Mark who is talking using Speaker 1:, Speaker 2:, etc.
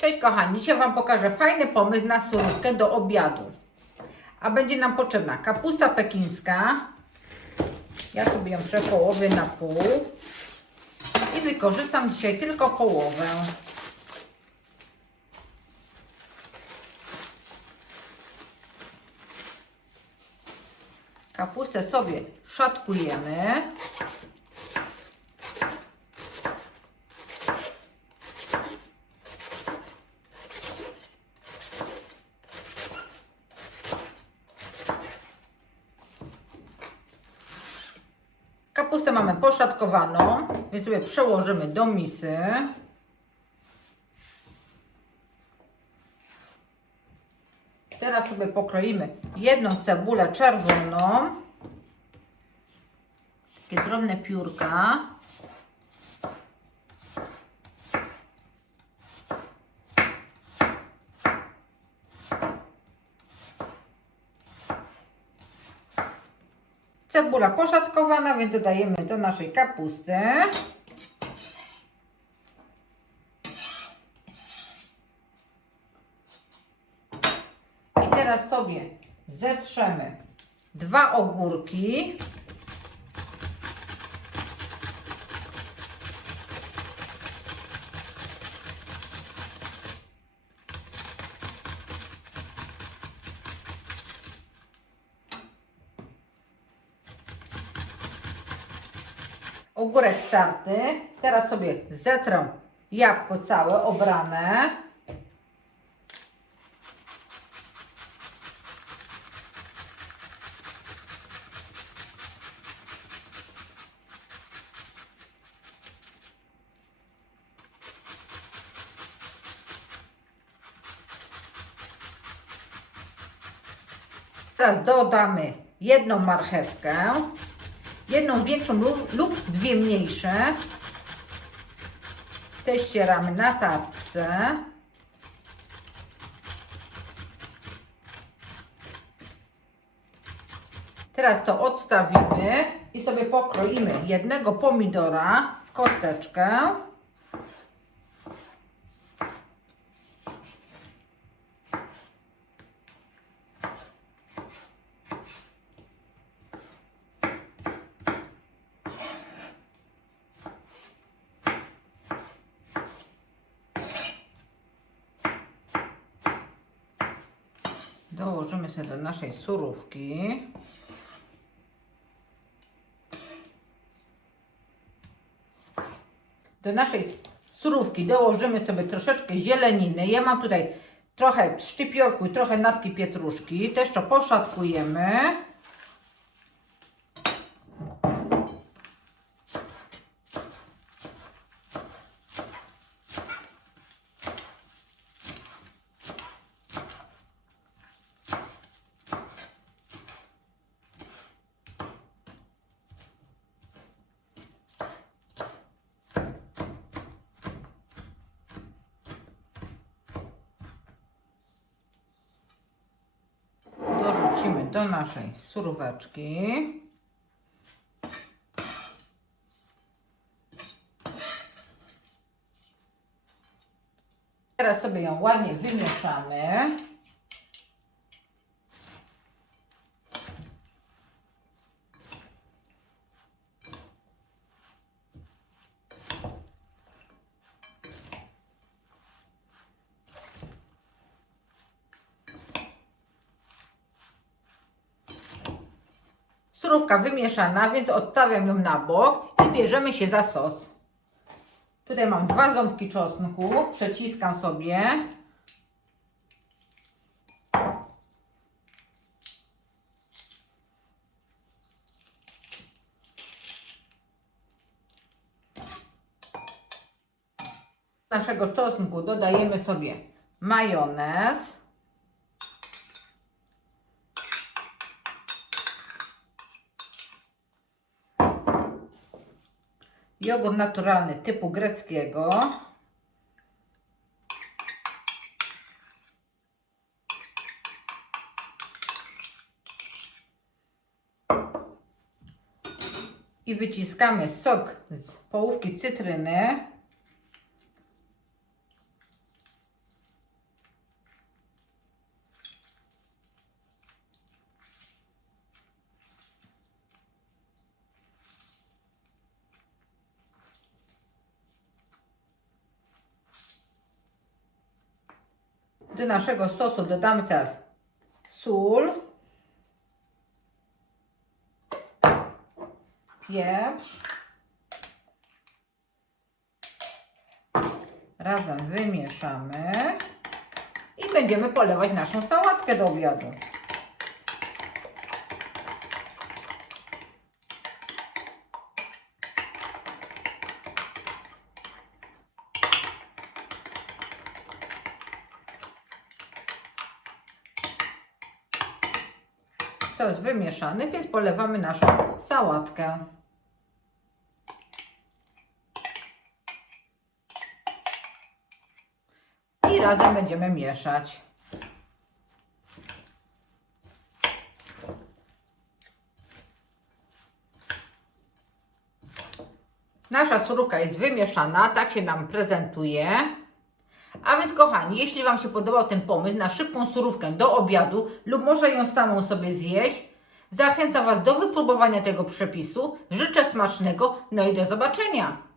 Speaker 1: Cześć kochani, dzisiaj Wam pokażę fajny pomysł na surówkę do obiadu. A będzie nam potrzebna kapusta pekińska. Ja sobie ją przepołowię na pół. I wykorzystam dzisiaj tylko połowę. Kapustę sobie szatkujemy. Kapustę mamy poszatkowaną, więc sobie przełożymy do misy. Teraz sobie pokroimy jedną cebulę czerwoną. Takie drobne piórka. Cebula poszatkowana, więc dodajemy do naszej kapusty. I teraz sobie zetrzemy dwa ogórki. Ogórek starty. Teraz sobie zetrę jabłko całe obrane. Teraz dodamy jedną marchewkę, jedną większą lub, lub dwie mniejsze. Te ścieramy na tarce. Teraz to odstawimy i sobie pokroimy jednego pomidora w kosteczkę. Dołożymy sobie do naszej surówki. Do naszej surówki dołożymy sobie troszeczkę zieleniny. Ja mam tutaj trochę szczypiorku i trochę natki pietruszki. To jeszcze poszatkujemy. Do naszej suróweczki. Teraz sobie ją ładnie wymieszamy. Surówka wymieszana, więc odstawiam ją na bok i bierzemy się za sos. Tutaj mam dwa ząbki czosnku, przeciskam sobie. Naszego czosnku dodajemy sobie majonez. Jogurt naturalny typu greckiego. I wyciskamy sok z połówki cytryny. Do naszego sosu dodamy teraz. Sól, pieprz, razem wymieszamy. I będziemy polewać naszą sałatkę do obiadu. Sos wymieszany, więc polewamy naszą sałatkę. I razem będziemy mieszać. Nasza surówka jest wymieszana, tak się nam prezentuje. A więc kochani, jeśli Wam się podobał ten pomysł na szybką surówkę do obiadu lub może ją samą sobie zjeść, zachęcam Was do wypróbowania tego przepisu. Życzę smacznego, no i do zobaczenia.